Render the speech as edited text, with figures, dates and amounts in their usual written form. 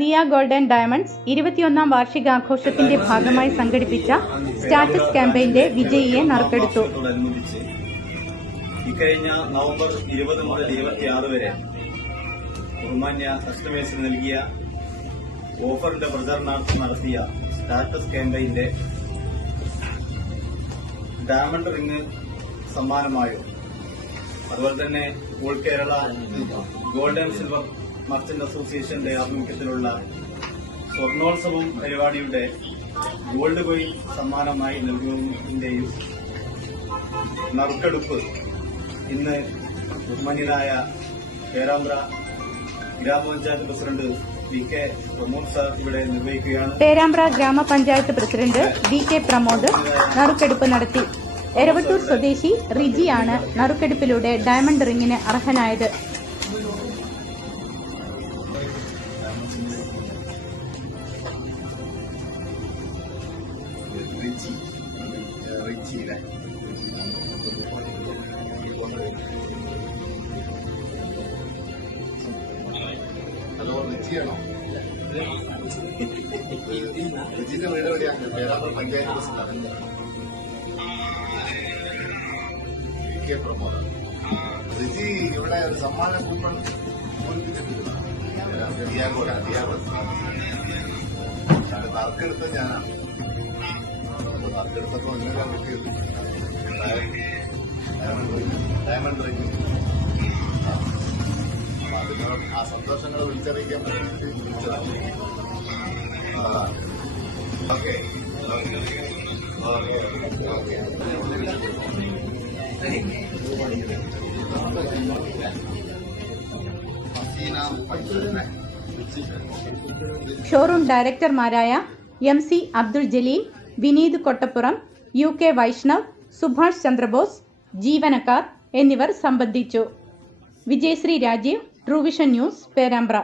Diya gold and diamonds 21ാം വാർഷികാഘോഷത്തിന്റെ ഭാഗമായി സംഘടിപ്പിച്ച status ക്യാമ്പയിന്റെ വിജയിയെ നറുക്കെടുത്തു. ഇക്കഴിഞ്ഞ നവംബർ 20 മുതൽ 26 വരെ ബഹുമാന്യ കസ്റ്റമേഴ്സിന് നൽകിയ ഓഫറിന്റെ പ്രചരണാർത്ഥം നടത്തിയ സ്റ്റാറ്റസ് ക്യാമ്പയിന്റെ ഡയമണ്ട് റിംഗ് സമ്മാനമായോ, അതുപോലെ തന്നെ all Kerala gold and silver merchant അസോസിയേഷന്റെ ആഭിമുഖ്യത്തിലുള്ള സ്വർണോത്സവം പരിപാടിയുടെ ഗോൾഡ് കോയിൻ സമ്മാനമായി നൽകുന്നതിന്റെയും നറുക്കെടുപ്പ് ഇന്ന് ബഹുമാന്യനായ പേരാമ്പ്ര ഗ്രാമപഞ്ചായത്ത് പ്രസിഡന്റ് വി കെ പ്രമോദ് സാർ ഇവിടെ നിർവഹിക്കുകയാണ്. പേരാമ്പ്ര ഗ്രാമപഞ്ചായത്ത് പ്രസിഡന്റ് വി കെ പ്രമോദ് നറുക്കെടുപ്പ് നടത്തി. എരവട്ടൂർ സ്വദേശി റിജിയാണ് നറുക്കെടുപ്പിലൂടെ ഡയമണ്ട് റിംഗിന് അർഹനായത്. റിജിന്റെ വീട് എവിടെയാണ്? പേരാമ്പ്ര പഞ്ചായത്ത് പ്രസിഡന്റ് വി കെ പ്രമോദ്. റിജി ഇവിടെ ഒരു സമ്മാന കൂപ്പൺ നറുക്കെടുത്തത് ഞാനാണ്. നറുക്കെടുത്തപ്പോ ഇന്നലെ കിട്ടിയത് ഡയമണ്ട് റിംഗ്. അതിനോട് ആ സന്തോഷങ്ങൾ വിളിച്ചറിയിക്കാൻ വേണ്ടിയിട്ട് വിളിച്ചതാണ്. ഓക്കെ ഷോറൂം ഡയറക്ടർമാരായ MC അബ്ദുൾ ജലീൽ, വിനീത് കൊട്ടപ്പുറം, UK വൈഷ്ണവ്, സുഭാഷ് ചന്ദ്രബോസ്, ജീവനക്കാർ എന്നിവർ സംബന്ധിച്ചു. Vijayasree Rajeev, Truevision news, Perambra.